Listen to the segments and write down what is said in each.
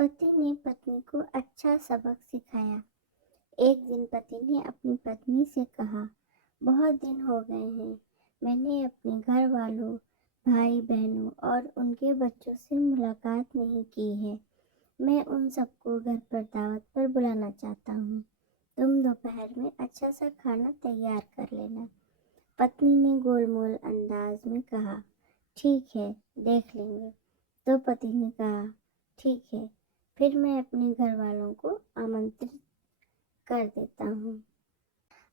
पति ने पत्नी को अच्छा सबक सिखाया। एक दिन पति ने अपनी पत्नी से कहा, बहुत दिन हो गए हैं, मैंने अपने घर वालों, भाई बहनों और उनके बच्चों से मुलाकात नहीं की है। मैं उन सबको घर पर दावत पर बुलाना चाहता हूँ। तुम दोपहर में अच्छा सा खाना तैयार कर लेना। पत्नी ने गोलमोल अंदाज में कहा, ठीक है, देख लेंगे। तो पति ने कहा, ठीक है, फिर मैं अपने घर वालों को आमंत्रित कर देता हूँ।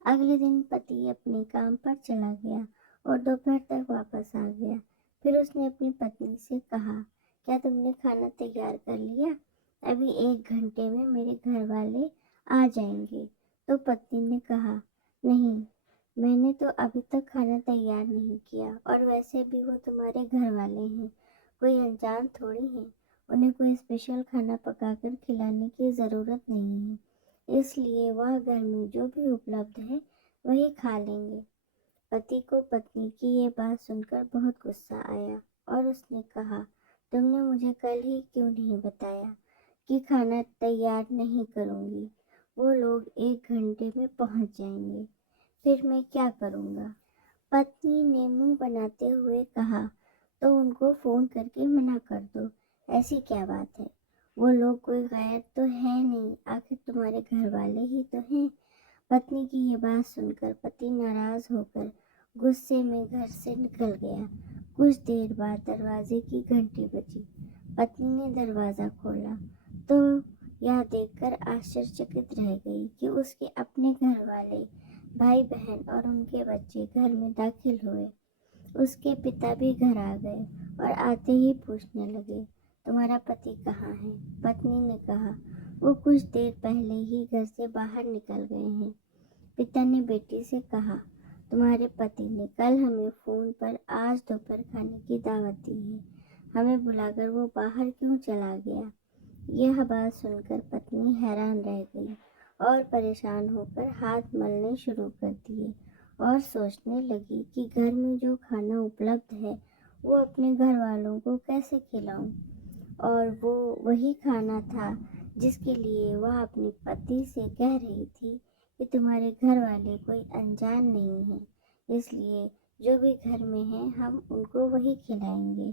अगले दिन पति अपने काम पर चला गया और दोपहर तक वापस आ गया। फिर उसने अपनी पत्नी से कहा, क्या तुमने खाना तैयार कर लिया? अभी 1 घंटे में मेरे घर वाले आ जाएंगे। तो पत्नी ने कहा, नहीं, मैंने तो अभी तक खाना तैयार नहीं किया, और वैसे भी वो तुम्हारे घर वाले हैं, कोई अनजान थोड़ी हैं। उन्हें कोई स्पेशल खाना पकाकर खिलाने की ज़रूरत नहीं है, इसलिए वह घर में जो भी उपलब्ध है वही खा लेंगे। पति को पत्नी की ये बात सुनकर बहुत गुस्सा आया और उसने कहा, तुमने मुझे कल ही क्यों नहीं बताया कि खाना तैयार नहीं करूँगी? वो लोग 1 घंटे में पहुँच जाएंगे, फिर मैं क्या करूँगा? पत्नी ने मुंह बनाते हुए कहा, तो उनको फ़ोन करके मना कर दो। ऐसी क्या बात है? वो लोग कोई गैर तो है नहीं, आखिर तुम्हारे घर वाले ही तो हैं। पत्नी की ये बात सुनकर पति नाराज़ होकर गुस्से में घर से निकल गया। कुछ देर बाद दरवाजे की घंटी बजी। पत्नी ने दरवाज़ा खोला तो यह देखकर आश्चर्यचकित रह गई कि उसके अपने घर वाले, भाई बहन और उनके बच्चे घर में दाखिल हुए। उसके पिता भी घर आ गए और आते ही पूछने लगे, तुम्हारा पति कहाँ है? पत्नी ने कहा, वो कुछ देर पहले ही घर से बाहर निकल गए हैं। पिता ने बेटी से कहा, तुम्हारे पति ने कल हमें फ़ोन पर आज दोपहर खाने की दावत दी है, हमें बुलाकर वो बाहर क्यों चला गया? यह बात सुनकर पत्नी हैरान रह गई और परेशान होकर हाथ मलने शुरू कर दिए और सोचने लगी कि घर में जो खाना उपलब्ध है वो अपने घर वालों को कैसे खिलाऊं। और वो वही खाना था जिसके लिए वह अपने पति से कह रही थी कि तुम्हारे घर वाले कोई अनजान नहीं है, इसलिए जो भी घर में है हम उनको वही खिलाएंगे।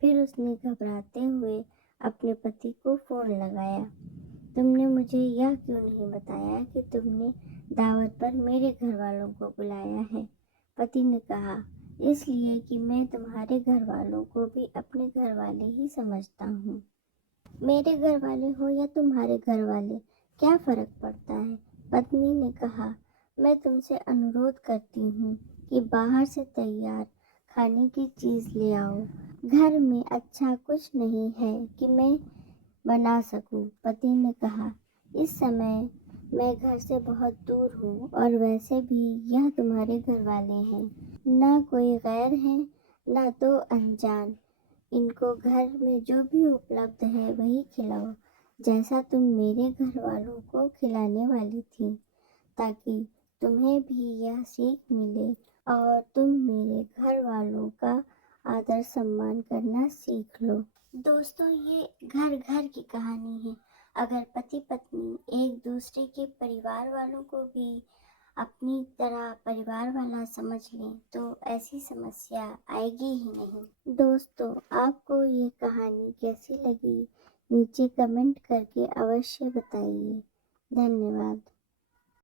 फिर उसने घबराते हुए अपने पति को फ़ोन लगाया, तुमने मुझे यह क्यों नहीं बताया कि तुमने दावत पर मेरे घर वालों को बुलाया है? पति ने कहा, इसलिए कि मैं तुम्हारे घर वालों को भी अपने घर वाले ही समझता हूँ। मेरे घर वाले हो या तुम्हारे घर वाले, क्या फ़र्क पड़ता है? पत्नी ने कहा, मैं तुमसे अनुरोध करती हूँ कि बाहर से तैयार खाने की चीज़ ले आओ। घर में अच्छा कुछ नहीं है कि मैं बना सकूं। पति ने कहा, इस समय मैं घर से बहुत दूर हूँ और वैसे भी यह तुम्हारे घर वाले हैं, ना कोई गैर है ना तो अनजान। इनको घर में जो भी उपलब्ध है वही खिलाओ, जैसा तुम मेरे घर वालों को खिलाने वाली थी, ताकि तुम्हें भी यह सीख मिले और तुम मेरे घर वालों का आदर सम्मान करना सीख लो। दोस्तों, ये घर घर की कहानी है। अगर पति पत्नी एक दूसरे के परिवार वालों को भी अपनी तरह परिवार वाला समझ लें तो ऐसी समस्या आएगी ही नहीं। दोस्तों, आपको ये कहानी कैसी लगी नीचे कमेंट करके अवश्य बताइए। धन्यवाद।